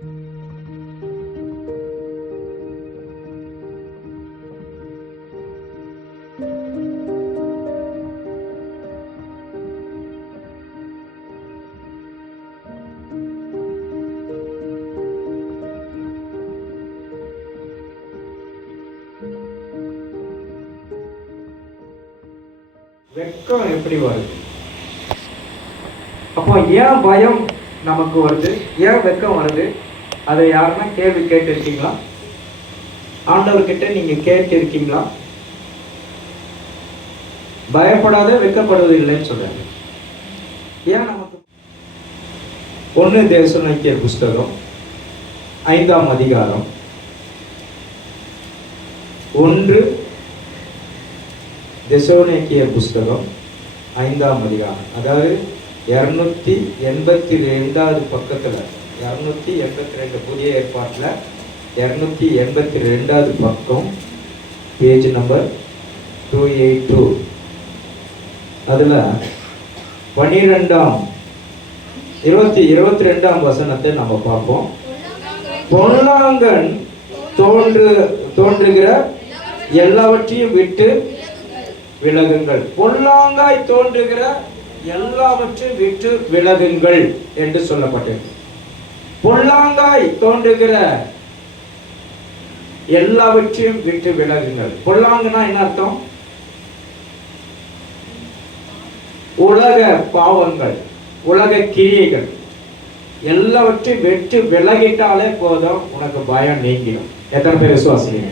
வெட்கம் எப்படி வருது? அப்போ ஏன் பயம் நமக்கு வருது, ஏன் வெட்கம் வருது? அதை யாருன்னா கேள்வி கேட்டு இருக்கீங்களா? ஆண்டவர்கிட்ட நீங்க கேட்டு இருக்கீங்களா? பயப்படாத, வெட்கப்படுவது இல்லைன்னு சொல்றாங்க. ஏன் நமக்கு 1 தெசலோனிக்கேயர் புஸ்தகம் 5ஆம் அதிகாரம் 1 தெசலோனிக்கேயர் புஸ்தகம் 5ஆம் அதிகாரம், அதாவது 282வது பக்கத்துல, 282 புதிய ஏற்பாட்டுல 282வது பக்கம், பேஜ் நம்பர் 282. அதுல 22ஆம் வசனத்தை நம்ம பார்ப்போம். பொல்லாங்கன் தோன்றுகிற எல்லாவற்றையும் விட்டு விலகுங்கள். பொல்லாங்காய் தோன்றுகிற எல்லாவற்றையும் விட்டு விலகுங்கள் என்று சொல்லப்பட்டது. பொல்லாங்காய் தோன்றுகிற எல்லாவற்றையும் விட்டு விலகுங்கள். பொல்லாங்குனா என்ன அர்த்தம்? உலக பாவங்கள், உலக கிரியைகள் எல்லாவற்றையும் விட்டு விலகிட்டாலே போதும், உனக்கு பயம் நீங்கிடும். எத்தனை பேர் விசுவாசிங்க?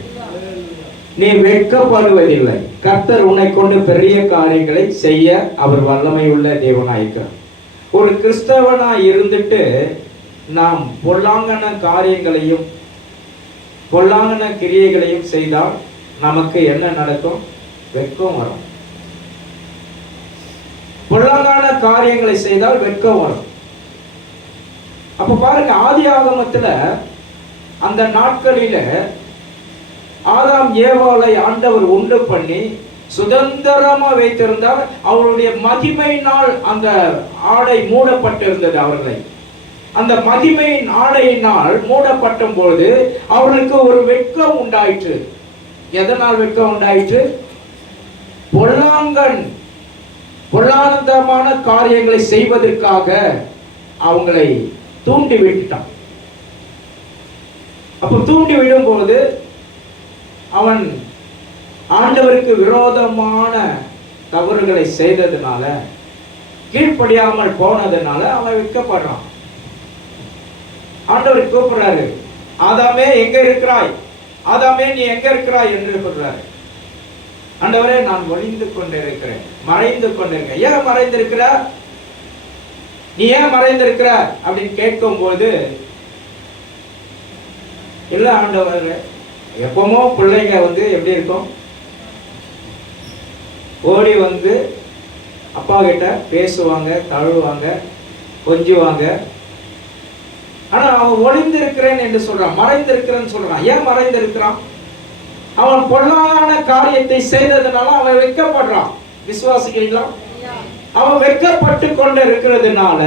நீ வெட்கப்படுவதில்லை. கர்த்தர் உன்னை கொண்டு பெரிய காரியங்களை செய்ய அவர் வல்லமை உள்ள தேவனாயிருக்கிறார். ஒரு கிறிஸ்தவனாய் இருந்துட்டு நாம் பொல்லாங்கன காரியங்களையும் பொல்லாங்கன கிரியைகளையும் செய்தால் நமக்கு என்ன நடக்கும்? வெட்கம் வரும். பொல்லாங்கான காரியங்களை செய்தால் வெட்கம் வரும். அப்ப பாருங்க, ஆதி ஆகமத்துல அந்த நாட்களில ஆதாம் ஏவாளை ஆண்டவர் உண்டு பண்ணி சுதந்திரமா வைத்திருந்தார். அவருடைய மகிமையினால் அந்த ஆடை மூடப்பட்டிருந்தது. அவர்களை அந்த மகிமையின் ஆடையினால் மூடப்பட்ட போது அவர்களுக்கு ஒரு வெட்கம் உண்டாயிற்று. எதனால் வெட்கம் உண்டாயிற்று? பொல்லாதமான காரியங்களை செய்வதற்காக அவங்களை தூண்டி விட்டுட்டான். அப்ப தூண்டி விடும் போது அவன் ஆண்டவருக்கு விரோதமான தவறுகளை செய்ததுனால, கீழ்ப்படியாமல் போனதுனால அவன் வெட்கப்படுறான். ஆண்டவர் கூப்பிடுறாரு, ஆதாமே எங்க இருக்கிறாய், ஆதாமே நீ எங்க இருக்கிறாய் என்று சொல்றாரு. ஆண்டவரே, நான் ஒளிந்து கொண்டிருக்கிறேன், மறைந்து கொண்டிருக்கிறேன். ஏன் மறைந்திருக்கிற, நீ ஏன் மறைந்திருக்கிற அப்படின்னு கேட்கும் போது, இல்ல ஆண்டவர், எப்பவுமோ பிள்ளைங்க எப்படி இருக்கும், ஓடி வந்து அப்பா கிட்ட பேசுவாங்க, தழுவாங்க, கொஞ்சுவாங்க. ஆனா அவன் ஒளிந்திருக்கிறேன் என்று சொல்றான், மறைந்திருக்கிறேன்னு சொல்றான். ஏன் மறைந்திருக்கிறான்? அவன் பொல்லாத காரியத்தை செய்ததுனால அவன் வெட்கப்படுறான். விசுவாசிக்கிறீங்களா? அவன் வெட்கப்பட்டு கொண்டு இருக்கிறதுனால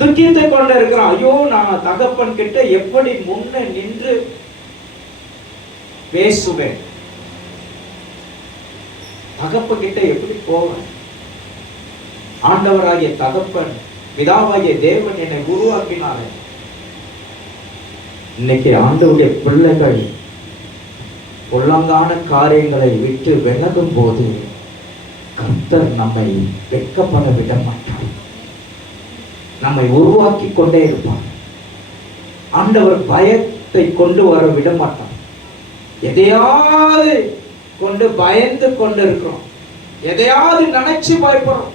துக்கித்து கொண்டு இருக்கிறான். ஐயோ, நான் தகப்பன் கிட்ட எப்படி முன்ன நின்று பேசுவேன், தகப்பன் கிட்ட எப்படி போவேன்? ஆண்டவராகிய தகப்பன், பிதாவாகிய தேவன் என்னை உருவாக்கினாரே. இன்னைக்கு ஆண்டவருடைய பிள்ளைகள் பொல்லாங்கான காரியங்களை விட்டு விலகும் போது கர்த்தர் நம்மை வெட்கப்பட விட மாட்டார். நம்மை உருவாக்கி கொண்டே இருப்பார். ஆண்டவர் பயத்தை கொண்டு வர விட மாட்டார். எதையாவது கொண்டு பயந்து கொண்டு இருக்கிறோம், எதையாவது நினைச்சு பயப்படுறோம்.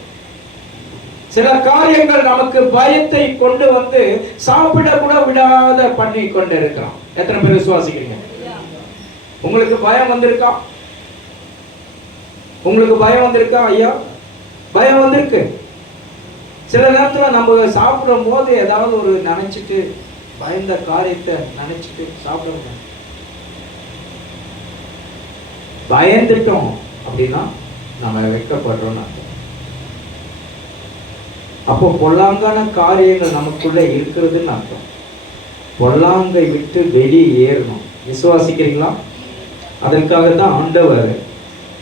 சில காரியங்கள் நமக்கு பயத்தை கொண்டு வந்து சாப்பிட கூட விடாத பண்ணி கொண்டு இருக்கிறோம். எத்தனை பேர் விசுவாசிக்கிறீங்க? உங்களுக்கு பயம் வந்திருக்கா? உங்களுக்கு பயம் வந்திருக்கா? ஐயா, பயம் வந்திருக்கு. சில நேரத்துல நம்ம சாப்பிடும் போது ஏதாவது ஒரு நினைச்சிட்டு, பயந்த காரியத்தை நினைச்சிட்டு சாப்பிடுங்க. பயந்துட்டோம் அப்படின்னா நம்ம வெட்கப்படுறோம். அப்போ பொல்லாங்கான காரியங்கள் நமக்குள்ள இருக்கிறதுன்னு அர்த்தம். பொல்லாங்கை விட்டு வெளியேறணும். விசுவாசிக்கிறீங்களா? அதற்காக தான் ஆண்டவர்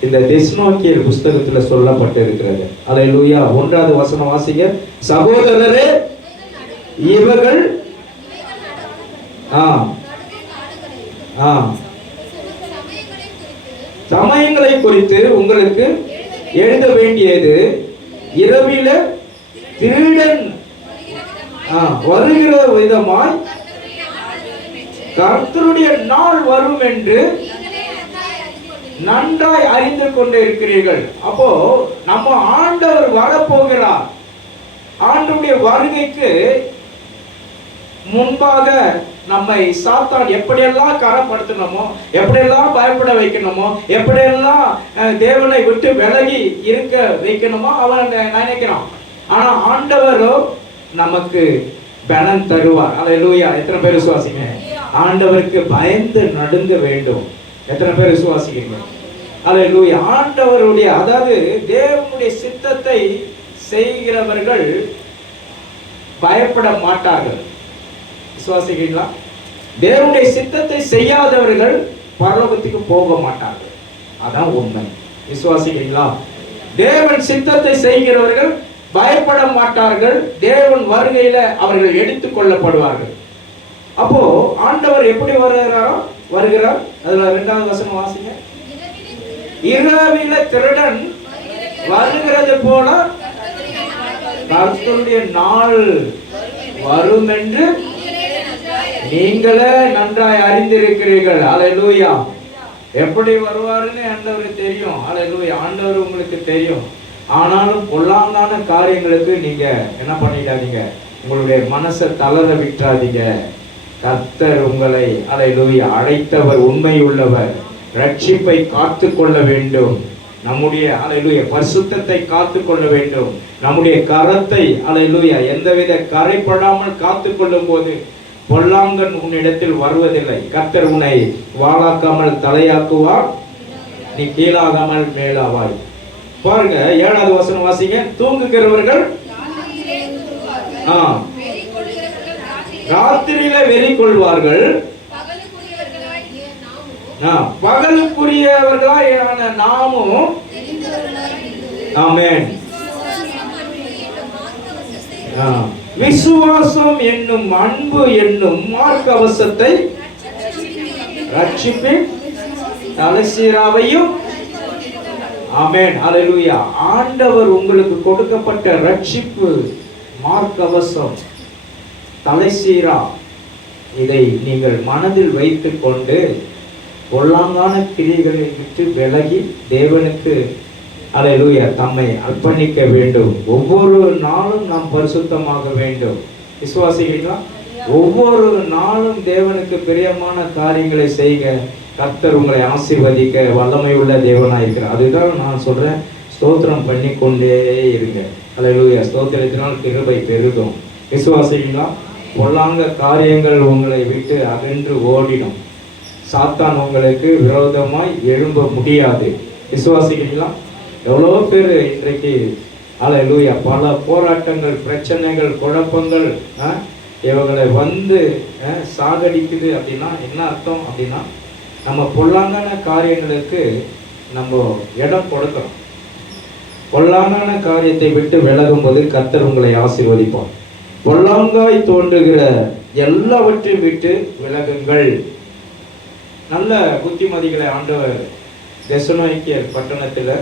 இந்த தெஸ்னோக்கியர் புஸ்தகத்துல சொல்லப்பட்டு இருக்கிறது. அல்லேலூயா. 1வது வசனம் வாசிங்க. சகோதரரே, இவர்கள் சமயங்களை குறித்து உங்களுக்கு எழுத வேண்டியது, இரவில திருடன் வருகிற விதமாய் கர்த்தருடைய நாள் வரும் என்று நன்றாய் அறிந்து கொண்டு இருக்கிறீர்கள். அப்போ நம்ம ஆண்டவர் வரப்போகிறார். ஆண்டவருடைய வருகைக்கு முன்பாக நம்மை சாத்தான் எப்படியெல்லாம் கரப்படுத்தணுமோ, எப்படியெல்லாம் பயப்பட வைக்கணுமோ, எப்படியெல்லாம் தேவனை விட்டு விலகி இருக்க வைக்கணுமோ அவன் நினைக்கிறான். ஆனா ஆண்டவரோ நமக்கு பலன் தருவார். அல்லேலூயா. எத்தனை பேர் விசுவாசிங்க? ஆண்டவருக்கு பயந்து நடுங்க வேண்டும். எத்தனை பேர் விசுவாசிக்கிறீங்க? அல்லேலூயா. ஆண்டவருடைய, அதாவது தேவனுடைய சித்தத்தை செய்கிறவர்கள் பயப்பட மாட்டார்கள். விசுவாசிக்கிறீங்களா? தேவனுடைய சித்தத்தை செய்யாதவர்கள் பரலோகத்துக்கு போக மாட்டார்கள். அதான் உண்மை. விசுவாசிக்கிறீங்களா? தேவன் சித்தத்தை செய்கிறவர்கள் பயப்பட மாட்டார்கள். தேவன் வருகையில அவர்கள் எடுத்துக் கொள்ளப்படுவார்கள். அப்போ ஆண்டவர் எப்படி வருகிறார்? அதுல 2வது வசனம் வாசிங்க. இரவில திருடன் வருகிறது போல கர்த்தருடைய நாள் வரும் என்று நீங்களே நன்றாய் அறிந்திருக்கிறீர்கள். அல்லேலூயா. எப்படி வருவாருன்னு ஆண்டவருக்கு தெரியும். அல்லேலூயா. ஆண்டவர் உங்களுக்கு தெரியும். ஆனாலும் பொல்லாங்கான காரியங்களுக்கு நீங்க என்ன பண்ணிடாதீங்க, உங்களுடைய மனசை தளர விட்டுறாதீங்க. கர்த்தர் உங்களை, அல்லேலூயா, அழைத்தவர் உண்மையுள்ளவர். ரட்சிப்பை காத்து கொள்ள வேண்டும். நம்முடைய, அல்லேலூயா, பரிசுத்தத்தை காத்து கொள்ள வேண்டும். நம்முடைய கரத்தை, அல்லேலூயா, எந்தவித கரைப்படாமல் காத்து கொள்ளும் போது பொல்லாங்கன் உன்னிடத்தில் வருவதில்லை. கர்த்தர் உன்னை வாளாக்காமல் தலையாக்குவார், நீ கீழாகாமல் மேலாவாய். பாருங்க 7வது வசனம் வாசிங்க. தூங்குகிறவர்கள் ராத்திரியில வெறி கொள்வார்கள், பகலுக்குரியவர்களான நாமும் ஆமென் விசுவாசம் என்னும் அன்பு என்னும் மார்க்கவசத்தை ரட்சிப்பின் தலைசீராவையும் ஆமென். அல்லேலூயா. ஆண்டவர் உங்களுக்கு கொடுக்கப்பட்ட ரட்சிப்பு, மார்க்கவசம், தலைசீரா, இதை நீங்கள் மனதில் வைத்துக் கொண்டு பொல்லாங்கான கிரியைகளை விட்டு விலகி தேவனுக்கு, அல்லேலூயா, தம்மை அர்ப்பணிக்க வேண்டும். ஒவ்வொரு நாளும் நாம் பரிசுத்தமாக வேண்டும். விசுவாசிக்கிறீங்களா? ஒவ்வொரு நாளும் தேவனுக்கு பிரியமான காரியங்களை செய்க. கர்த்தர் உங்களை ஆசீர்வதிக்க வல்லமை உள்ள தேவனாக இருக்கிறார். அதுதான் நான் சொல்றேன், ஸ்தோத்திரம் பண்ணி கொண்டே இருங்க. அல்லேலூயா. ஸ்தோத்திரத்தினால் கிருபை பெருகும். விசுவாசிக்கிறீங்களா? பொல்லாங்க காரியங்கள் உங்களை விட்டு அகன்று ஓடிடும். சாத்தான் உங்களுக்கு விரோதமாய் எழும்ப முடியாது. விசுவாசிக்கிறீங்களா? எவ்வளோ பேர் இன்றைக்கு, அல்லேலூயா, பல போராட்டங்கள், பிரச்சனைகள், குழப்பங்கள் இவங்களை வந்து சாகடிக்குது. அப்படின்னா என்ன அர்த்தம்? அப்படின்னா நம்ம பொல்லாங்கான காரியங்களுக்கு நம்ம இடம் கொடுக்கிறோம். பொல்லாங்கான காரியத்தை விட்டு விலகும் போது கர்த்தர் உங்களை ஆசீர்வதிப்பார். பொல்லாங்காய் தோன்றுகிற எல்லாவற்றையும் விட்டு விலகுங்கள். நல்ல புத்திமதிகளை ஆண்டவர் தெசலோனிக்கேயர் பட்டணத்தில்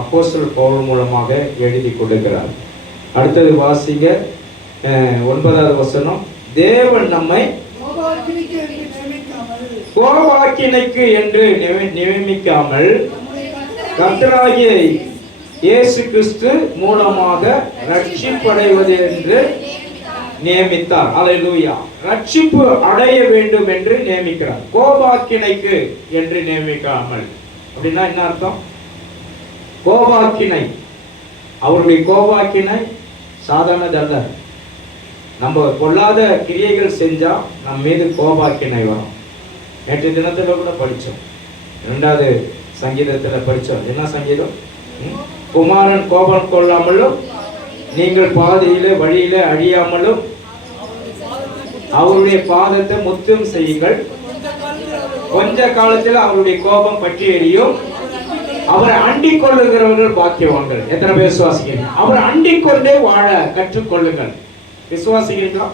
அப்போஸ்தலர் பவுல் மூலமாக எழுதி கொடுக்கிறார். அடுத்தது வாசிங்க 9வது வசனம். தேவன் நம்மை கோபாக்கினைக்கு என்று நியமிக்காமல் கர்த்தராகிய இயேசு கிறிஸ்து மூலமாக ரட்சிப்படைவது என்று நியமித்தார். அல்லேலூயா. ரட்சிப்பு அடைய வேண்டும் என்று நியமிக்கிறார். கோபாக்கினைக்கு என்று நியமிக்காமல். அப்படின்னா என்ன அர்த்தம்? கோபாக்கினை, அவருடைய கோபாக்கினை சாதாரணதல்ல. நம்ம பொல்லாத கிரியைகள் செஞ்சா நம் மீது கோபாக்கினை வரும். நேற்று தினத்துல கூட படிச்சோம், 2வது சங்கீதத்துல படிச்சோம். என்ன சங்கீதம்? குமாரன் கோபம் கொள்ளாமலும் நீங்கள் பாதையில வழியில அழியாமலும் அவருடைய பாதத்தை முத்தம் செய்யுங்கள். கொஞ்ச காலத்தில் அவருடைய கோபம் பற்றி எரியும். அவரை அண்டிக் கொள்ளுகிறவர்கள் பாக்கியவான்கள். எத்தனை பேர் விசுவாசிக்கிறீங்க? அவரை அண்டிக் கொண்டே வாழ கற்றுக்கொள்ளுங்கள். விசுவாசிக்கிறீங்களா?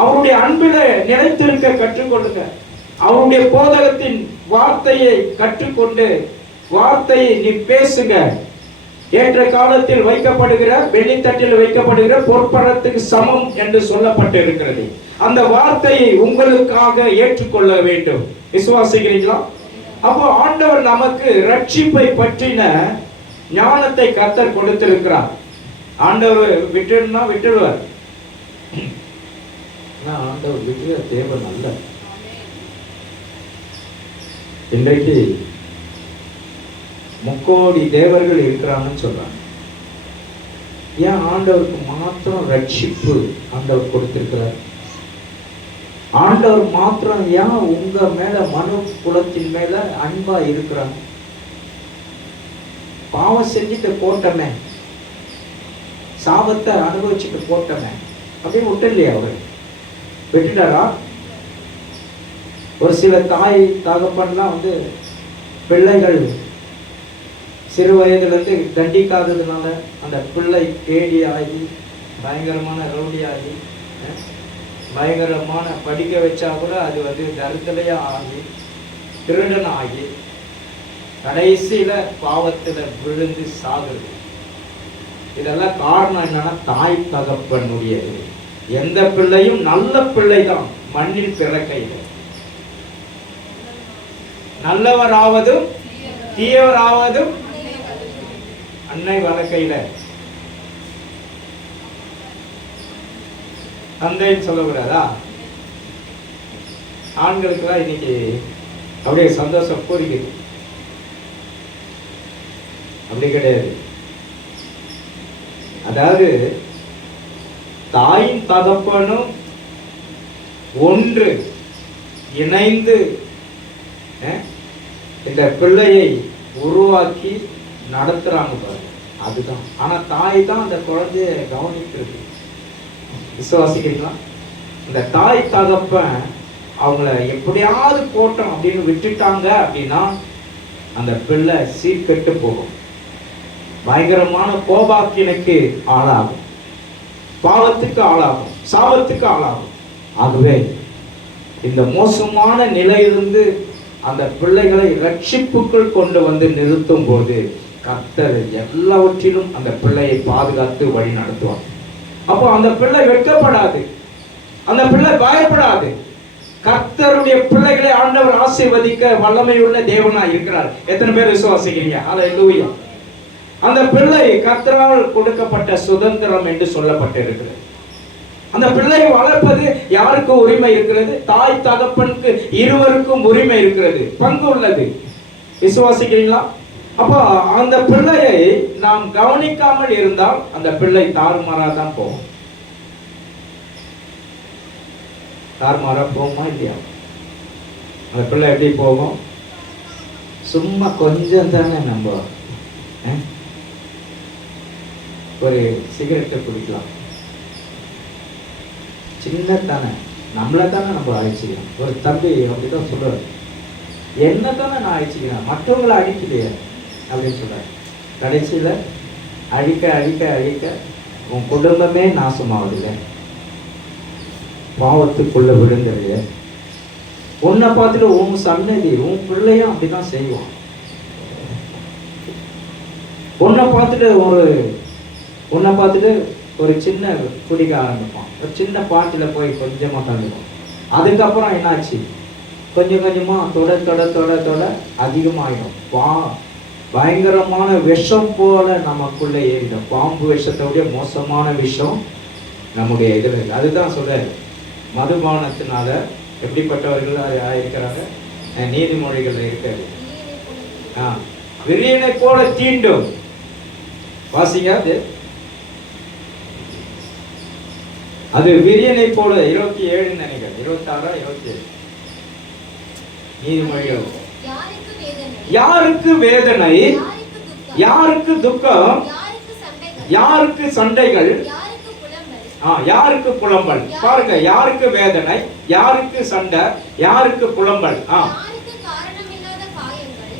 அவருடைய அன்பில நிலைத்திருக்க கற்றுக்கொள்ளுங்க. அவருடைய போதகத்தின் வார்த்தையை கற்றுக்கொண்டு வார்த்தையை நீ பேசுங்க. ஏற்ற காலத்தில் வைக்கப்படுகிற வெள்ளித்தட்டில் வைக்கப்படுகிற பொற்பரத்துக்கு சமம் என்று சொல்லப்பட்டு இருக்கிறது. அந்த வார்த்தையை உங்களுக்காக ஏற்றுக்கொள்ள வேண்டும். விசுவாசிக்கிறீங்களா? அப்போ ஆண்டவர் நமக்கு ரட்சிப்பை பற்றின ஞானத்தை கர்த்தர் கொடுத்திருக்கிறார். ஆண்டவர் விட்டுடுனா விட்டுடுவார். ஆண்டவர் விட்டுற தேவன் அல்ல. இன்றைக்கு 3 கோடி தேவர்கள் இருக்கிறாங்கன்னு சொல்றாங்க. ஏன் ஆண்டவருக்கு மாத்திரம் ரட்சிப்பு ஆண்டவர் கொடுத்திருக்கிறார்? ஆண்டவர் மாத்திரம் ஏன் உங்க மேல மனு குலத்தின் மேல அன்பா இருக்கிறாங்க? பாவம் செஞ்சுட்டு போட்டமே, சாபத்தை அனுபவிச்சுட்டு போட்டமே அப்படின்னு விட்டு இல்லையா? அவரு விட்டுட்டாரா? ஒரு சில தாய் தகப்பன்லாம் பிள்ளைகள் சிறு வயதுல இருந்து தண்டிக்காததுனால அந்த பிள்ளை கேடி ஆகி பயங்கரமான ரவுடி ஆகி பயங்கரமான படிக்க வச்சா கூட அது தருதலையா ஆகி திருடன் ஆகி கடைசியில பாவத்துல விழுந்து சாகுது. இதெல்லாம் காரணம் என்னன்னா தாய் தகப்பனுடைய. எந்த பிள்ளையும் நல்ல பிள்ளைதான் மண்ணில் பிறக்கையில். நல்லவராவதும் தீயவராவதும் அன்னை வளர்க்கையில. தந்தைன்னு சொல்லக்கூடாதா? ஆண்களுக்குலாம் இன்னைக்கு அப்படியே சந்தோஷம் பூரிக்குது. அப்படி கிடையாது. அதாவது தாயும் தகப்பனும் ஒன்று இணைந்து இந்த பிள்ளையை உருவாக்கி நடத்துறாங்க பாரு, அதுதான். ஆனா தாய் தான் அந்த குழந்தைய கவனிக்கிறது. விசுவாசிக்கிறீங்களா? இந்த தாய் தகப்பன் அவங்கள எப்படியாவது போட்டோம் அப்படின்னு விட்டுட்டாங்க அப்படின்னா அந்த பிள்ளை சீர்கெட்டு போகும். பயங்கரமான கோபாக்கினுக்கு ஆளாகும், பாவத்துக்கு ஆளாகும், சாபத்துக்கு ஆளாகும். ஆகவே இந்த மோசமான நிலையிலிருந்து அந்த பிள்ளைகளை ரட்சிப்புக்குள் கொண்டு நிறுத்தும் போது கர்த்தர் எல்லாவற்றிலும் அந்த பிள்ளையை பாதுகாத்து வழி நடத்துவார். அப்போ அந்த பிள்ளை வெட்கப்படாது, அந்த பிள்ளை பயப்படாது. கர்த்தருடைய பிள்ளைகளை ஆண்டவர் ஆசீர்வதிக்க வல்லமையுள்ள தேவனா இருக்கிறார். எத்தனை பேர் விசுவாசிக்கிறீங்க? அல்லேலூயா. அந்த பிள்ளை கர்த்தரால் கொடுக்கப்பட்ட சுதந்திரம் என்று சொல்லப்பட்டு இருக்கிறது. அந்த பிள்ளை வளர்ப்பது யாருக்கு உரிமை இருக்கிறது? தாய் தகப்பனுக்கு இருவருக்கும் உரிமை இருக்கிறது, பங்கு உள்ளது. விசுவாசிக்கிறீங்களா? அப்போ அந்த பிள்ளையை நாம் கவனிக்காமல் இருந்தால் அந்த பிள்ளை தாறுமாறா தான் போகும். தாறுமாறா போகுமா இல்லையா? அந்த பிள்ளை எப்படி போகும்? சும்மா கொஞ்சம் தானே நம்ம ஒரு சிகரெட்டை குடிக்கலாம், சின்ன தானே, நம்மளை தானே நம்ம அழிச்சிக்கலாம். ஒரு தம்பி அப்படிதான் சொல்றாரு, என்ன தானே நான் அழிச்சிக்கிறேன், மற்றவங்களை அழிக்கலையே அப்படின்னு சொல்றாரு. கடைசியில அழிக்க அழிக்க அழிக்க உன் குடும்பமே நாசமாகுதுங்க, பாவத்துக்குள்ள விழுந்துருங்க. உன்னை பார்த்துட்டு உன் சன்னதி உன் பிள்ளையும் அப்படிதான் செய்வான். உன்னை பார்த்துட்டு ஒரு சின்ன குடிக்க ஆரம்பிப்பான், ஒரு சின்ன பாட்டில் போய் கொஞ்சமாக கலந்துக்கும். அதுக்கப்புறம் என்னாச்சு? கொஞ்சம் கொஞ்சமாக தொட தொட தொட தொட அதிகமாகிடும். பயங்கரமான விஷம் போல நமக்குள்ளே ஏறிடும். பாம்பு விஷத்தோடைய மோசமான விஷம் நம்முடைய இதில். அதுதான் சொல்றாரு, மதுபானத்தினால எப்படிப்பட்டவர்கள் ஆயிருக்கிறாங்க. நீதிமொழிகள் இருக்காது. விரியனை போல தீண்டும். வாசிங்க, அது விரியனை போல 27 நினைக்கிறேன், 26 27 நீதிமொழிகள். யாருக்கு வேதனை, யாருக்கு துக்கம், யாருக்கு சண்டைகள், யாருக்கு புலம்பல். பாருங்க, யாருக்கு வேதனை, யாருக்கு சண்டை, யாருக்கு புலம்பல்,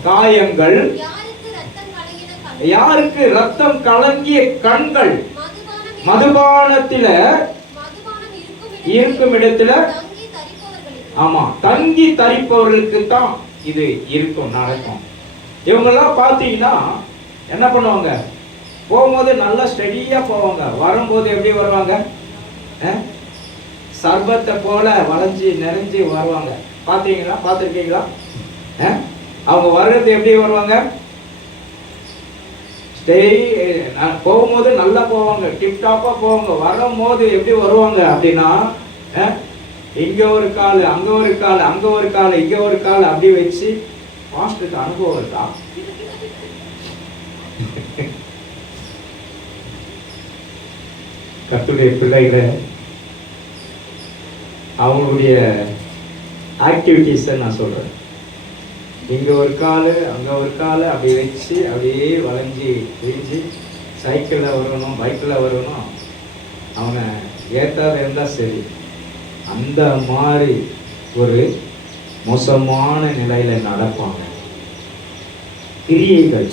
காயங்கள், யாருக்கு ரத்தம் கலங்கிய கண்கள், மதுபானத்தில இருக்கும் இடத்துல, ஆமா, தங்கி தரிப்பவர்களுக்கு தான் இது இருக்கும், நடக்கும். இவங்கெல்லாம் பாத்தீங்கன்னா என்ன பண்ணுவாங்க, போகும்போது நல்லா ஸ்டெடியா போவாங்க, வரும்போது எப்படி வருவாங்க, சர்பத்தை போல வளைஞ்சி நிறைஞ்சி வருவாங்க. பாத்தீங்களா, பார்த்துருக்கீங்களா? அவங்க வர்றது எப்படி வருவாங்க, போகும்போது நல்லா போவாங்க, டிப்டாப்பா போவாங்க. வரும்போது எப்படி வருவாங்க அப்படின்னா, இங்க ஒரு கால், அங்க ஒரு கால், அங்க ஒரு கால், இங்க ஒரு கால் அப்படி வச்சு. மாஸ்டருக்கு அனுபவம் இருக்கா? கர்த்தருடைய பிள்ளைகளை அவங்களுடைய ஆக்டிவிட்டிஸை நான் சொல்றேன். இங்க ஒரு கால், அங்க ஒரு கால் அப்படி வச்சு அப்படியே வளைஞ்சி விரிஞ்சு சைக்கிளில் வரணும், பைக்கில் வரணும். அவனை ஏற்றாத இருந்தால் சரி, அந்த மாதிரி ஒரு மோசமான நிலையில நடப்பாங்க. கிரியைகள்,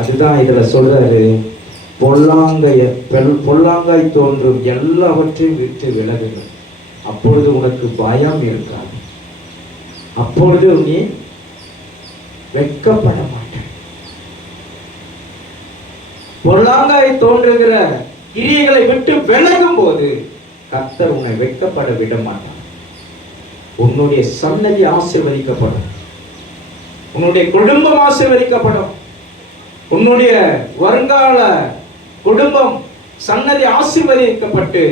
அதுதான் இதுல சொல்றாரு, பொல்லாங்காய் தோன்றும் எல்லாவற்றையும் விட்டு விலகுங்கள், அப்பொழுது உனக்கு பயம் இருக்காது, அப்பொழுது நீ வெட்கப்பட மாட்டாய். பொல்லாங்காய் தோன்றுகிற கிரியைகளை விட்டு விலகும் போது கர்த்தர் உன்னை வெட்கப்பட விட மாட்டார். உன்னுடைய சன்னதி ஆசீர்வதிக்கப்படும், உன்னுடைய குடும்பம் ஆசீர்வதிக்கப்படும், உன்னுடைய வருங்கால குடும்பம் சன்னதி ஆசீர்வதிக்கப்பட்டு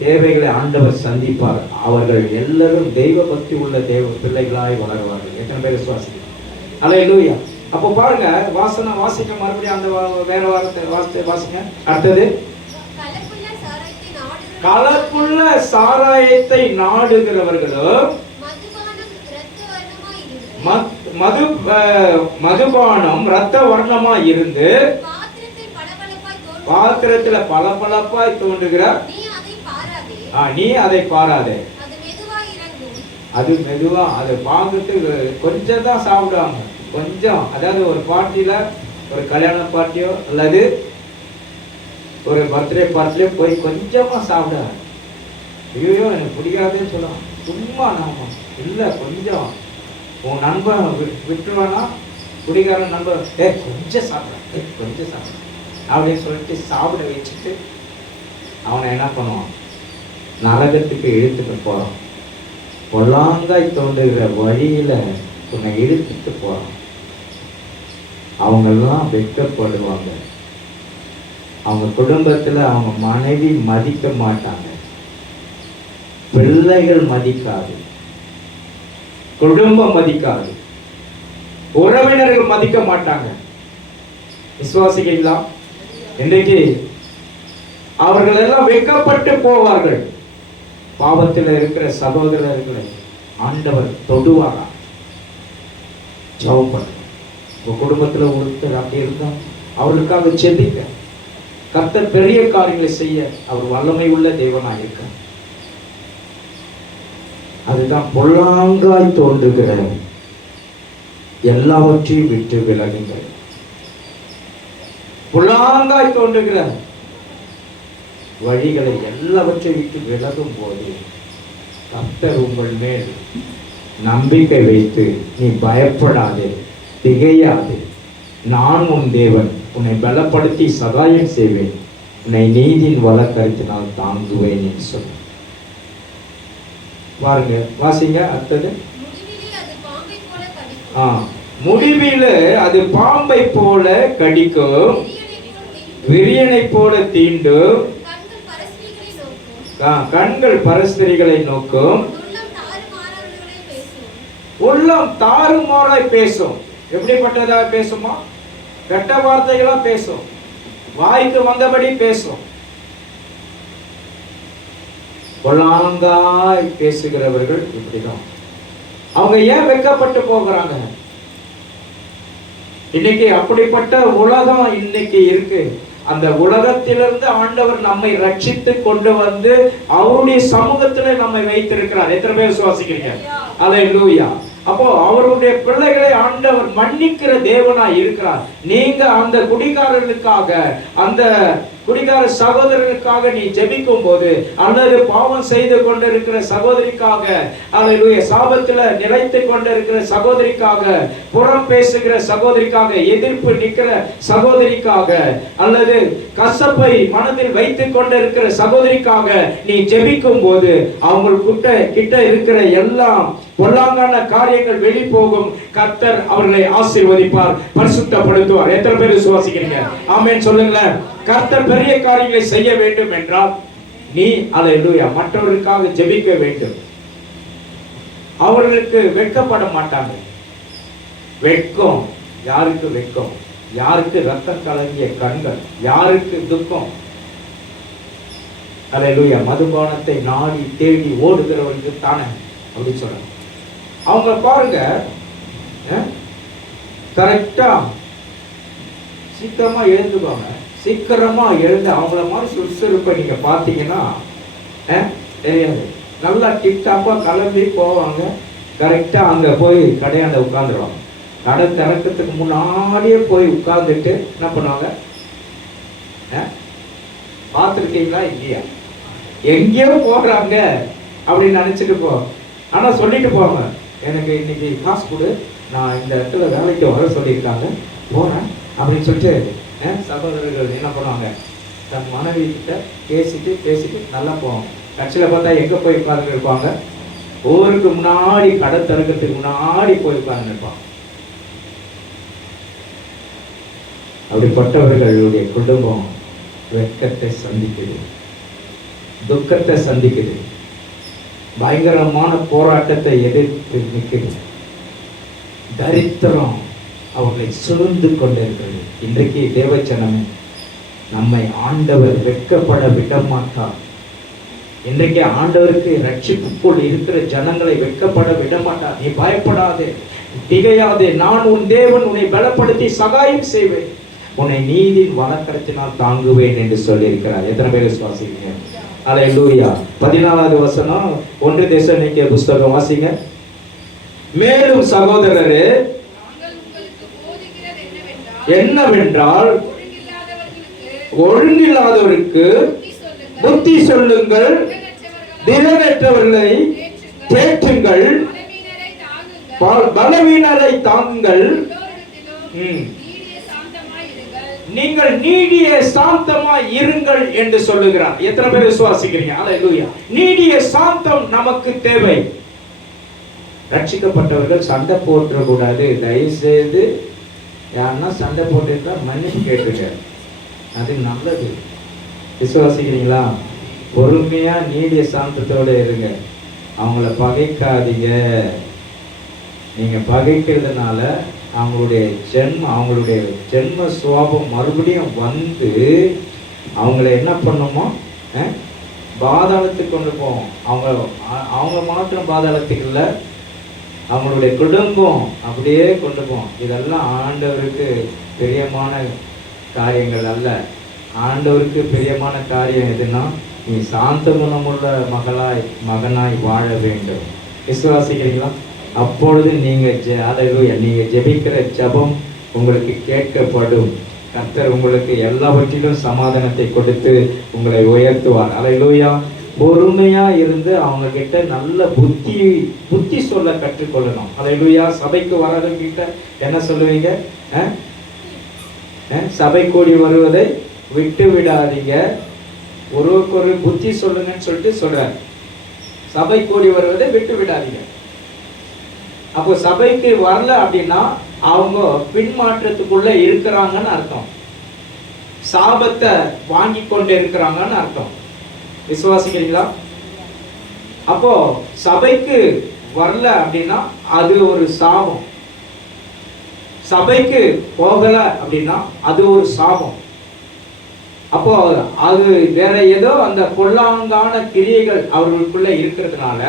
தேவைகளை ஆண்டவர் சந்திப்பார். அவர்கள் எல்லாரும் தெய்வ பக்தி உள்ள தேவ பிள்ளைகளாய் வளருவார்கள். எத்தனை பேர் விசுவாசிக்கிறோம்? அல்லேலூயா. அப்போ பாருங்க, வாசிக்க மறுபடியும் அந்த வேற வார்த்தை வாசிங்க. அடுத்தது, கலப்புள்ள சாராயத்தை நாடுகிறவர்களும் மதுபானம் ரத்த வர்ணமா இருந்து பாத்திரத்துல பளபளப்பாய் தோன்றுகிறார், நீ அதை பாராதே. அது மெதுவா, அது பார்க்கறதுக்கு கொஞ்சம் தான் சாப்பிடுவாங்க, கொஞ்சம். அதாவது ஒரு பார்ட்டியில, ஒரு கல்யாண பார்ட்டியோ அல்லது ஒரு பர்த்டே பார்ட்டிலே போய் கொஞ்சமா சாப்பிடுவாங்க. ஐயோ எனக்கு பிடிக்காதுன்னு சொல்லலாம், சும்மா நாம இல்லை கொஞ்சம். உன் நண்பன் விட்டுருவானா, குடிக்கார நண்பன், கொஞ்சம் சாப்பிட, கொஞ்சம் சாப்பிட அப்படின்னு சொல்லிட்டு சாப்பிட வச்சுட்டு அவனை என்ன பண்ணுவான், நரகத்துக்கு இழுத்துட்டு போறான். பொல்லாங்காய் தோன்றுகிற வழியில உன்னை இழுத்துட்டு போறான். அவங்கெல்லாம் வெட்கப்படுவாங்க. அவங்க குடும்பத்துல அவங்க மனைவி மதிக்க மாட்டாங்க, பிள்ளைகள் மதிக்காது, குடும்பம் மதிக்காது, உறவினர்கள் மதிக்க மாட்டாங்க. விசுவாசிகளா? இன்றைக்கு அவர்கள் எல்லாம் வெட்கப்பட்டு போவார்கள். பாவத்தில் இருக்கிற சகோதரர்களை ஆண்டவர் தொடுவாரா? ஜெபம் பண்ணுங்க. உங்க குடும்பத்துல ஒருத்தர் அப்படி இருந்தா அவர்களுக்காக செபிக்க. கர்த்தர் பெரிய காரியங்களை செய்ய அவர் வல்லமை உள்ள தேவனாக இருக்க. அதுதான் பொல்லாங்காய் தோன்றுகிற எல்லாவற்றையும் விட்டு விலகுங்கள். பொல்லாங்காய் தோன்றுகிற வழிகளை எல்லாவற்றையும் விட்டு விலகும் போது கர்த்தர் உங்கள் மேல் நம்பிக்கை வைத்து, நீ பயப்படாதே, திகையாதே, நான் உன் தேவன், உன்னை பலப்படுத்தி சகாயம் செய்வேன், உன்னை நீதியின் வழக்கறித்தினால் தாங்குவேன் என்று சொன்ன. பாருங்க, வாசிங்க அடுத்தது. முடிவில அது பாம்பை போல கடிக்கும், விரியனை போல தீண்டும், கண்கள் பரஸ்திரிகளை நோக்கும், உள்ளம் தாறுமாறாய் பேசும். எப்படிப்பட்டதா பேசுமா? கெட்ட வார்த்தைகளா பேசும், வாய்க்கு வந்தபடி பேசும். பொல்லாங்காய் பேசுகிறவர்கள் இப்படிதான். அவங்க ஏன் வெட்கப்பட்டு போகிறாங்க? இன்னைக்கு அப்படிப்பட்ட உலகம் இன்னைக்கு இருக்கு. அந்த உலகத்திலிருந்து ஆண்டவர் நம்மை ரட்சித்து கொண்டு வந்து அவருடைய சமூகத்துல நம்மை வைத்திருக்கிறார். எத்தனை பேர் விசுவாசிக்கிறீங்க? அல்லேலூயா. அப்போ அவருடைய பிள்ளைகளை ஆண்டவர் மன்னிக்கிற தேவனாய் இருக்கிறார். நீங்க அந்த குடிகாரர்களுக்காக, அந்த குடிகார சகோதரனுக்காக நீ ஜெபிக்கும் போது, அல்லது பாவம் செய்து கொண்டிருக்கிற சகோதரிக்காக, அல்லது சாபத்துல நிலைத்து கொண்டிருக்கிற சகோதரிக்காக, புறம் பேசுகிற சகோதரிக்காக, எதிர்ப்பு நிற்கிற சகோதரிக்காக, அல்லது கசப்பை மனதில் வைத்துக் கொண்டிருக்கிற சகோதரிக்காக நீ ஜெபிக்கும் போது, அவங்க கிட்ட இருக்கிற எல்லாம் பொல்லாங்கான காரியங்கள் வெளி போகும். கர்த்தர் அவர்களை ஆசீர்வதிப்பார், பரிசுத்தப்படுத்துவார். எத்தனை பேர் விசுவாசிக்கிறீங்க? ஆமென் சொல்லுங்களேன். கர்த்தர் பெரிய காரியங்களை செய்ய வேண்டும் என்றால் நீ அல்லேலூயா மற்றவர்களுக்காக ஜெபிக்க வேண்டும். அவர்களுக்கு வெட்கப்பட மாட்டாங்க. வெட்கம் யாருக்கு? வெட்கம் யாருக்கு? ரத்தம் கலங்கிய கண்கள் யாருக்கு? துக்கம். அல்லேலூயா. மதுபானத்தை நாடி தேடி ஓடுகிறவர்களுக்கு தானே அப்படி சொல்றாங்க. அவங்க பாருங்க, கரெக்டா சீக்கிரமா எழுந்துவாங்க. சீக்கிரமா எழுந்து அவங்கள மாதிரி சுறுசுறுப்பை நீங்க பாத்தீங்கன்னா தெரியாது. நல்லா டிப்டாப்பா கிளம்பி போவாங்க. கரெக்டா அங்க போய் கடையாண்ட உட்கார்ந்துருவாங்க. கடை திறக்கிறதுக்கு முன்னாடியே போய் உட்கார்ந்துட்டு என்ன பண்ணுவாங்க? பார்த்துருக்கீங்களா? இல்லையா? எங்கேயோ போடுறாங்க அப்படின்னு நினைச்சிட்டு போ. ஆனா சொல்லிட்டு போவாங்க, எனக்கு இன்னைக்கு காசு கொடு, நான் இந்த இடத்துல வேலைக்கு வர சொல்லியிருக்காங்க, போறேன் அப்படின்னு சொல்லிட்டு சகோதரர்கள் என்ன பண்ணுவாங்க? தன் மனைவி கிட்ட பேசிட்டு நல்லா போவாங்க. கட்சியில பார்த்தா எங்க போய் உட்கார்ந்து இருப்பாங்க? ஊருக்கு முன்னாடி, கடை திறக்கிறதுக்கு முன்னாடி போய் உட்கார்ந்து இருப்பாங்க. அப்படிப்பட்டவர்களுடைய குடும்பம் வெட்கத்தை சந்திக்குது, துக்கத்தை சந்திக்குது, பயங்கரமான போராட்டத்தை எதிர்த்து நிற்குது. தரித்திரம் அவர்களை சூழ்ந்து கொண்டிருக்கிறது. இன்றைக்கு தேவச்சனமே, நம்மை ஆண்டவர் வெட்கப்பட விட மாட்டார். இன்றைக்கு ஆண்டவருக்கு ரட்சிப்புக்குள் இருக்கிற ஜனங்களை வெட்கப்பட விட மாட்டார். நீ பயப்படாதே, திகையாதே, நான் உன் தேவன், உன்னை பலப்படுத்தி சகாயம் செய்வேன், உன்னை நீதியின் வலக்கரத்தினால் தாங்குவேன் என்று சொல்லியிருக்கிறார். எத்தனை பேர் விசுவாசிக்கிறீங்க? அல்லேலூயா. 14வது வசனம் 1 தெசலோனிக்கே புத்தகம் வாசிங்க. மேலும் சகோதரரே, என்னவென்றால் ஒழுங்கில்லாதவருக்கு புத்தி சொல்லுங்கள், திடனற்றவர்களை தேற்றுங்கள், பலவீனரை தாங்குங்கள், நீங்கள் நீடிய சாந்தமாய் இருங்கள் என்று சொல்லுகிறார். எத்தனை பேர் விசுவாசிக்கிறீங்க? அல்லேலூயா. நீடிய சாந்தம் நமக்கு தேவை. ரட்சிக்கப்பட்டவர்கள் சண்டை போட்டுற கூடாது. தயவு செய்து யாருன்னா சண்டை போட்டுட்டா மன்னிப்பு கேட்டுங்க, அது நல்லது. விசுவாசிக்கிறீங்களா? பொறுமையா நீடிய சாந்தத்தோட இருங்க. அவங்கள பகைக்காதீங்க. நீங்க பகைக்கிறதுனால அவங்களுடைய ஜென்ம சுவாபம் மறுபடியும் வந்து அவங்கள என்ன பண்ணுமோ பாதாளத்துக்கு கொண்டு போவோம். அவங்க மாத்திரம் பாதாளத்துக்கு இல்லை, அவங்களுடைய குடும்பம் அப்படியே கொண்டு போவோம். இதெல்லாம் ஆண்டவருக்கு பிரியமான காரியங்கள் அல்ல. ஆண்டவருக்கு பிரியமான காரியம் எதுனா, நீ சாந்த குணமுள்ள மகனாய் வாழ வேண்டும். விசுவாசிக்கிறீங்களா? அப்பொழுது நீங்க ஜெபிக்கிற ஜெபம் உங்களுக்கு கேட்கப்படும். கர்த்தர் உங்களுக்கு எல்லாவற்றிலும் சமாதானத்தை கொடுத்து உங்களை உயர்த்துவார். அல்லேலூயா. பொறுமையா இருந்து அவங்க கிட்ட நல்ல புத்தி சொல்ல கற்றுக்கொள்ளணும். அல்லேலூயா. சபைக்கு வரவங்க கிட்ட என்ன சொல்லுவீங்க? சபை கூடி வருவதை விட்டு விடாதீங்க, ஒருவருக்கு புத்தி சொல்லுங்கன்னு சொல்லிட்டு சொல்றார். சபை கூடி வருவதை விட்டு விடாதீங்க. அப்போ சபைக்கு வரல அப்படின்னா அவங்க பின்மாற்றத்துக்குள்ள இருக்கிறாங்கன்னு அர்த்தம். சாபத்தை வாங்கி கொண்டு இருக்கிறாங்கன்னு அர்த்தம். விசுவாசிக்கிறீங்களா? அப்போ சபைக்கு வரல அப்படின்னா அது ஒரு சாபம். சபைக்கு போகல அப்படின்னா அது ஒரு சாபம். அப்போ அது வேற ஏதோ அந்த பொல்லாங்கான கிரியைகள் அவர்களுக்குள்ள இருக்கிறதுனால,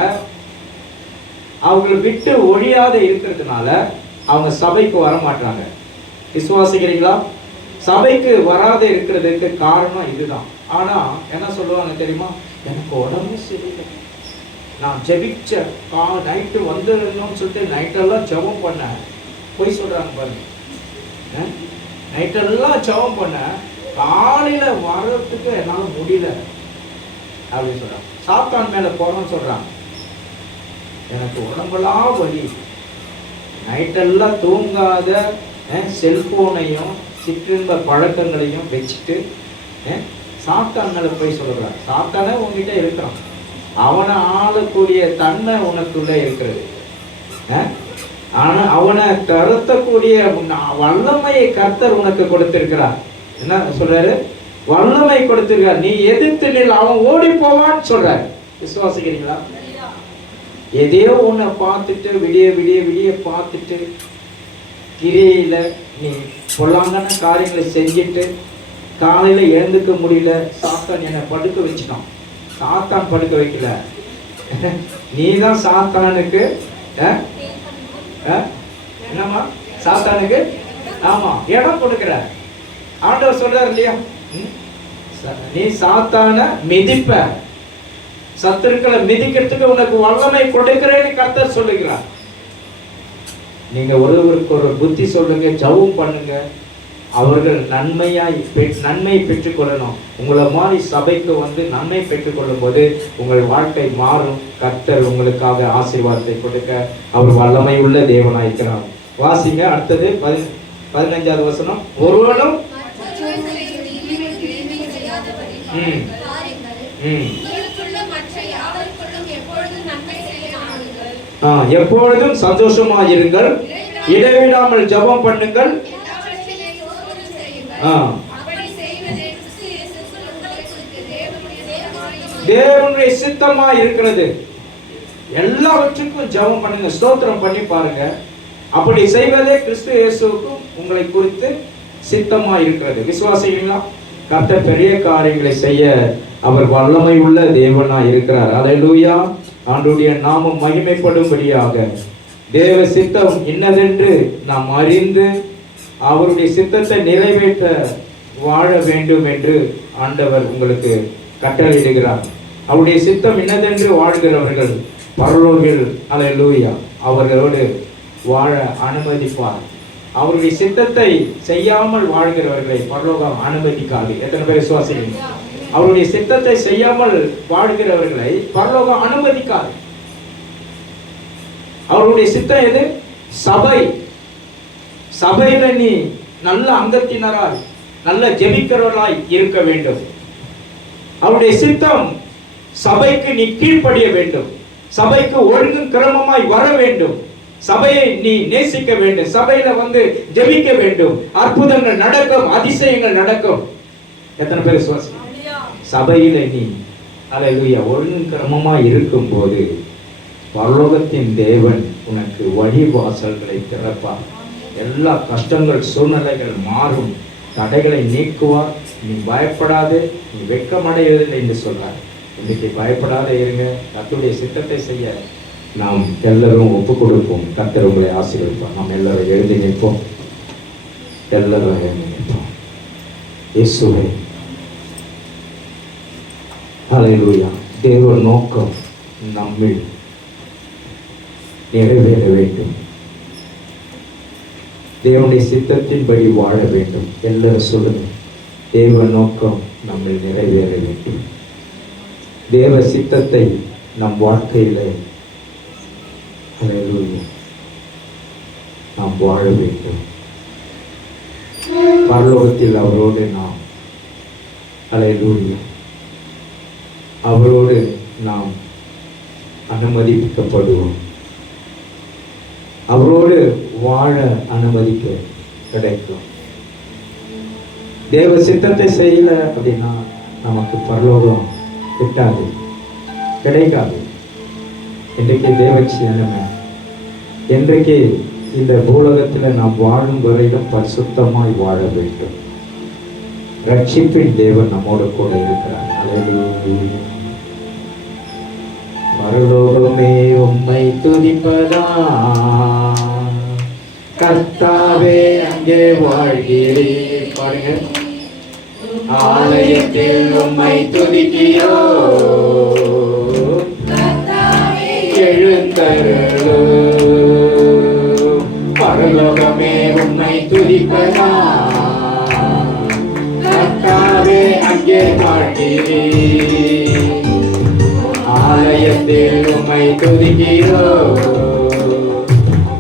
அவங்களை விட்டு ஒழியாத இருக்கிறதுனால அவங்க சபைக்கு வர மாட்டாங்க. விசுவாசிக்கிறீங்களா? சபைக்கு வராத இருக்கிறதுக்கு காரணம் இதுதான். ஆனா என்ன சொல்லுவாங்க தெரியுமா? எனக்கு உடம்பு சரியில்லை, நான் ஜெபிச்ச நைட்டு வந்துடணும்னு சொல்லிட்டு நைட்டெல்லாம் ஜெபம் பண்ண. போய் சொல்றாங்க பாருங்க, நைட்டெல்லாம் ஜெபம் பண்ண, காலையில வர்றதுக்கு என்னால முடியல அப்படின்னு சொல்றாங்க. சாத்தான் மேல போறோம்னு சொல்றாங்க. எனக்கு உடம்பெல்லாம் வலி, நைட்டெல்லாம் தூங்காத செல்போனையும் சிற்றின்ப பழக்கங்களையும் வச்சுட்டு சாத்தான் மேல போய் சொல்றான். சாத்தானே உங்ககிட்ட இருக்கிறான், அவனை ஆளக்கூடிய தன்மை உனக்குள்ள இருக்கிறது. ஆனா அவனை தருத்தக்கூடிய வல்லமையை கர்த்தர் உனக்கு கொடுத்திருக்கிறார். என்ன சொல்றாரு? வல்லமை கொடுத்திருக்கார். நீ எதிர்த்து நில், அவன் ஓடி போவான்னு சொல்றாரு. விசுவாசிக்கிறீங்களா? எதையோ ஒன்ன பார்த்துட்டு விடிய விடிய விடிய பார்த்துட்டு கிரியையில நீ பொல்லாங்கான காரியங்களை செஞ்சுட்டு காலையில எழுந்துக்க முடியல. சாத்தான் என்னை படுக்க வச்சுட்டான். சாத்தான் படுக்க வைக்கல, நீதான் சாத்தானுக்கு என்னமா சாத்தானுக்கு ஆமா இடம் கொடுக்கிற. ஆண்டவர் சொல்றாரு இல்லையா, நீ சாத்தான மிதிப்ப, சத்துருக்களை மிதிக்கிறதுக்கு உனக்கு வல்லமை கொடுக்கிறேன்னு கர்த்தர் சொல்லுகிறார். நீங்க ஒருவருக்கு ஒரு புத்தி சொல்லுங்க, ஜெபம் பண்ணுங்க, அவர்கள் நன்மை பெற்றுக்கொள்ளணும். உங்களை மாதிரி சபைக்கு வந்து நன்மை பெற்றுக்கொள்ளும் போது உங்கள் வாழ்க்கை மாறும். கர்த்தர் உங்களுக்காக ஆசீர்வாதத்தை கொடுக்க அவர் வல்லமை உள்ள தேவனாயிருக்கிறார். வாசிங்க அடுத்தது 15வது வசனம். ஒருவனும் எப்பொழுதும் சந்தோஷமாயிருங்கள், இடைவிடாமல் ஜெபம் பண்ணுங்கள். தேவனுடைய சித்தமா இருக்கிறது. எல்லாவற்றுக்கும் ஜெபம் பண்ணுங்க, ஸ்தோத்திரம் பண்ணி பாருங்க. அப்படி செய்வதே கிறிஸ்து இயேசுவுக்கும் உங்களை குறித்து சித்தமா இருக்கிறது. விசுவாசிங்களா? கர்த்தர் பெரிய காரியங்களை செய்ய அவர் வல்லமை உள்ள தேவனா இருக்கிறார். அல்லேலூயா. ஆண்டவருடைய நாமம் மகிமைப்படும்படியாக தேவ சித்தம் இன்னதென்று நாம் அறிந்து அவருடைய சித்தத்தை நிறைவேற்ற வாழ வேண்டும் என்று ஆண்டவர் உங்களுக்கு கட்டளையிடுகிறார். அவருடைய சித்தம் இன்னதென்று வாழ்கிறவர்கள் பரலோகில் அல்லேலூயா அவர்களோடு வாழ அனுமதிப்பார். அவருடைய சித்தத்தை செய்யாமல் வாழ்கிறவர்களை பரலோகம் அனுமதிக்காது. எத்தனை பேர் விசுவாசிக்கிறீங்க? அவருடைய சித்தத்தை செய்யாமல் வாழ்கிறவர்களை பரலோகம் அனுமதிக்காது. அவருடைய சித்தம் எது? சபை. சபையில நீ நல்ல அங்கத்தினராய் நல்ல ஜெபிக்கிறவர்களாய் இருக்க வேண்டும். அவருடைய சித்தம் சபைக்கு நீ கீழ்ப்படிய வேண்டும், சபைக்கு ஒழுங்கும் கிரமமாய் வர வேண்டும், சபையை நீ நேசிக்க வேண்டும், சபையில வந்து ஜெபிக்க வேண்டும், அற்புதங்கள் நடக்கும், அதிசயங்கள் நடக்கும். எத்தனை பேர் விசுவாசி? சபையில நீ அல்லேலூயா ஒழுங்கும் கிரமமாய் இருக்கும் போது பரலோகத்தின் தேவன் உனக்கு வழி வாசல்களை திறப்பார். எல்லா கஷ்டங்கள் சூழ்நிலைகள் மாறும், தடைகளை நீக்குவார். நீ பயப்படாது, நீ வெட்கமடைவதில்லை என்று சொல்றார். இன்னைக்கு பயப்படாத இருங்க. கர்த்தருடைய சித்தத்தை செய்ய நாம் எல்லாரும் ஒப்பு கொடுப்போம். கர்த்தர் உங்களை ஆசீர்வதிப்பார். நாம் எல்லாரும் எழுதி நிற்போம். எல்லாரும் எழுதி நிற்போம். இயேசுவே அல்லேலூயா. தேவ நோக்கம் நம்மில் நிறைவேற வேண்டும். தேவனுடைய சித்தத்தின்படி வாழ வேண்டும். எல்லாரும் சொல்லுங்க, தேவ நோக்கம் நம்மை நிறைவேற வேண்டும். தேவ சித்தத்தை நம் வாழ்க்கையில அல்லேலூயா நாம் வாழ வேண்டும். பரலோகத்தில் அவரோடு நாம் அல்லேலூயா அவரோடு நாம் அனுமதிக்கப்படுவோம். அவரோடு வாழ அனுமதிக்க கிடைக்கும். தேவ சித்தத்தை செய்யல அப்படின்னா நமக்கு பரலோகம் கிட்டாது, கிடைக்காது. இன்றைக்கு தேவச்சியானமே, இன்றைக்கு இந்த பூலகத்தில் நாம் வாழும் வரையிலும் பரிசுத்தமாய் வாழ வேண்டும். ரட்சிப்பின் தேவன் நம்மோடு கூட இருக்கிறார். அல்லேலூயா. பரலோகமே உம்மை துதிப்பதா, கர்த்தாவே அங்கே வாழ்கிறீர். பாருங்க, ஆலயத்தில் உம்மை துதிக்கிறோ, எழுந்தருளோ, பரலோகமே உம்மை துதிப்பதா, கர்த்தாவே அங்கே வாழ்கிறீர். ஆலயத்தில் உம்மை துதிக்கிறோ,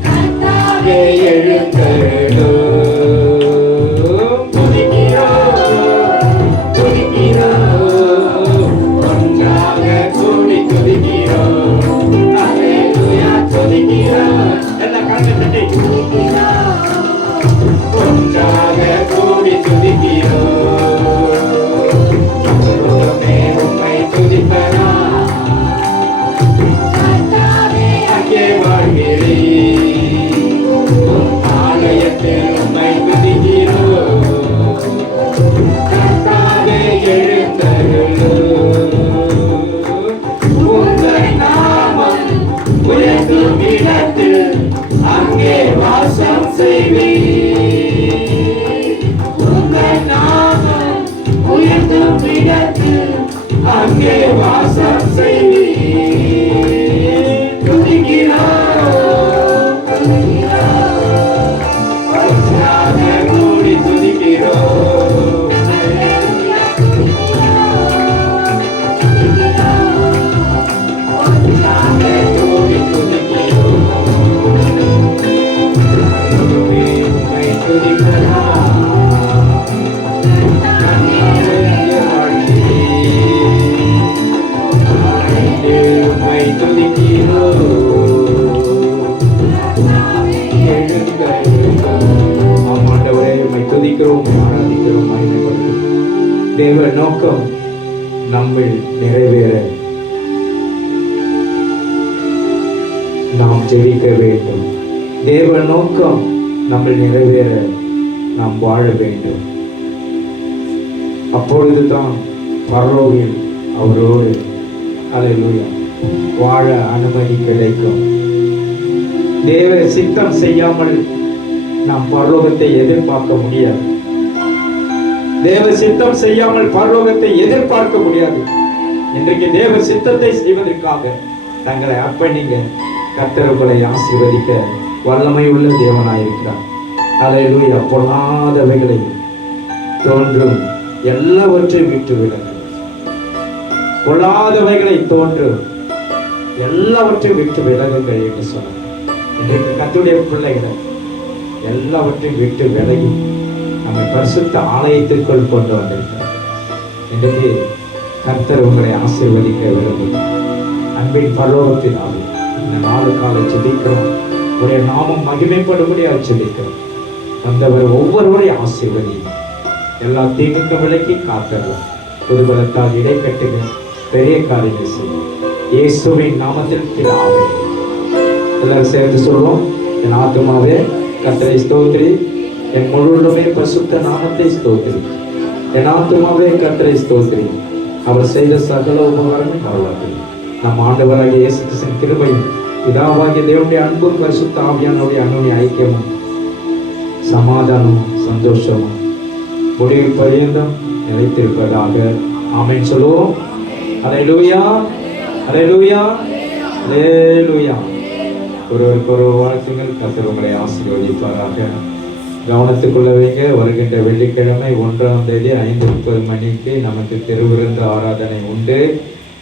கர்த்தாவே எழுந்தருளோ, துதிக்கிறோ, துதிக்கிறோ, ஒன்றாக கூடி துதிக்கிறோ, அல்லேலூயா துதிக்கிறோ, எல்லாம் கரங்களை தட்டி துதிக்கிறோ, ஒன்றாக கூடி துதிக்கிறோ, பரலோகமே உம்மை துதிப்பதா, அங்கே வாழ்கிறீர். ஆலயத்தில் உம்மை துதிக்கிறோ, கர்த்தாவே எழுந்தருளோ, உங்கள் நாமம் உயர்த்தும் இடத்தில் அங்கே வாசம் செய்வீர். உங்கள் நாமம் உயர்த்தும் இடத்தில் அங்கே வாசம் செய்வீர். துதிக்கிறோம், துதிக்கிறோம், ஒன்றாக கூடி துதிக்கிறோம், ஒன்றாக கூடி துதிக்கிறோம், உம்மை துதிக்கிறோம். தேவ நோக்கம் நம்மில் நிறைவேற நாம் ஜெபிக்க வேண்டும். தேவ நோக்கம் நம்மில் நிறைவேற நாம் வாழ வேண்டும். அப்பொழுதுதான் பரலோகில் அவரோடு அல்லேலூயா வாழ அனுமதி கிடைக்கும். தேவ சித்தம் செய்யாமல் நாம் பரலோகத்தை எதிர்பார்க்க முடியாது. தேவ சித்தம் செய்யாமல் பரலோகத்தை எதிர்பார்க்க முடியாது. இன்றைக்கு தேவ சித்தத்தை செய்வதற்காக தங்களை அர்ப்பணிங்க. கர்த்தர் உங்களை ஆசீர்வதிக்க வல்லமை உள்ள தேவனாயிருக்கிறார். அல்லேலூயா. பொல்லாதவைகளை தோன்றும் எல்லாவற்றையும் விட்டு விடுங்கள். பொல்லாதவைகளை தோன்றும் எல்லாவற்றையும் விட்டு விலகுங்கள் என்று சொன்னார். இன்றைக்கு கர்த்தருடைய பிள்ளைகள் எல்லாவற்றையும் விட்டு விலகி நம்மை பரிசுத்த ஆலயத்திற்குள் கொண்டு வந்திருக்கிறார். இன்றைக்கு கர்த்தர் உங்களை ஆசீர்வதிக்க விரும்புகிறார். அன்பின் பரலோகத்தின் ஆவி, இந்த நாலு கால ஜெபிக்கிறோம். உடைய நாமம் மகிமைப்படும்படியாக ஜெபிக்கிறோம். வந்தவர் ஒவ்வொருவரையும் ஆசீர்வதி, எல்லா தீங்குக்கு விலக்கி காத்தரலாம். புதுபலத்தால் இடை கட்டுங்க, பெரிய காரியங்கள் செய்யும். இயேசுவின் நாமத்தில் பிதாவே. எல்லாரும் சேர்ந்து சொல்வோம். என் ஆத்துமாவே கர்த்தரை ஸ்தோத்திரி, என் முழுவதுமே பரிசுத்த நாமத்தை ஸ்தோத்திரி. என் ஆத்துமாவே கர்த்தரை ஸ்தோத்திரி, அவர் செய்த சகல உபகாரமும் மறவாது. நம் ஆண்டவராகிய இயேசு கிறிஸ்துவின் கிருபையும் பிதாவாகிய தேவனுடைய அன்பும் பரிசுத்த ஆவியானவருடைய அன்பின் ஐக்கியமும் சமாதானமும் சந்தோஷமும் முடிவு பரியந்தம் நிலைத்திருப்பதாக. ஆமென் சொல்லுவோம். அல்லேலூயா, அல்லேலூயா, அல்லேலூயா. ஒருவருக்கு ஒரு வாழ்த்துங்கள். கர்த்தர் உங்களை ஆசீர்வதிப்பாராக. கவனத்துக்குள்ள வைங்க. வருகின்ற வெள்ளிக்கிழமை 1ஆம் தேதி 5:30 மணிக்கு நமக்கு திருவிருந்து ஆராதனை உண்டு.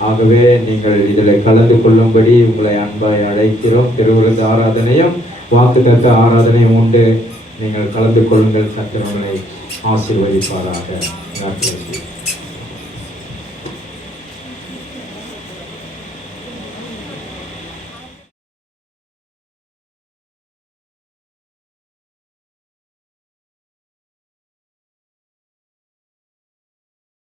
ஆகவே நீங்கள் இதில் கலந்து கொள்ளும்படி உங்களை அன்பாய் அழைக்கிறோம். திருவிருந்து ஆராதனையும் வாக்குத்தத்த ஆராதனையும் உண்டு. நீங்கள் கலந்து கொள்ளுங்கள். கர்த்தர் உங்களை ஆசீர்வதிப்பாராக.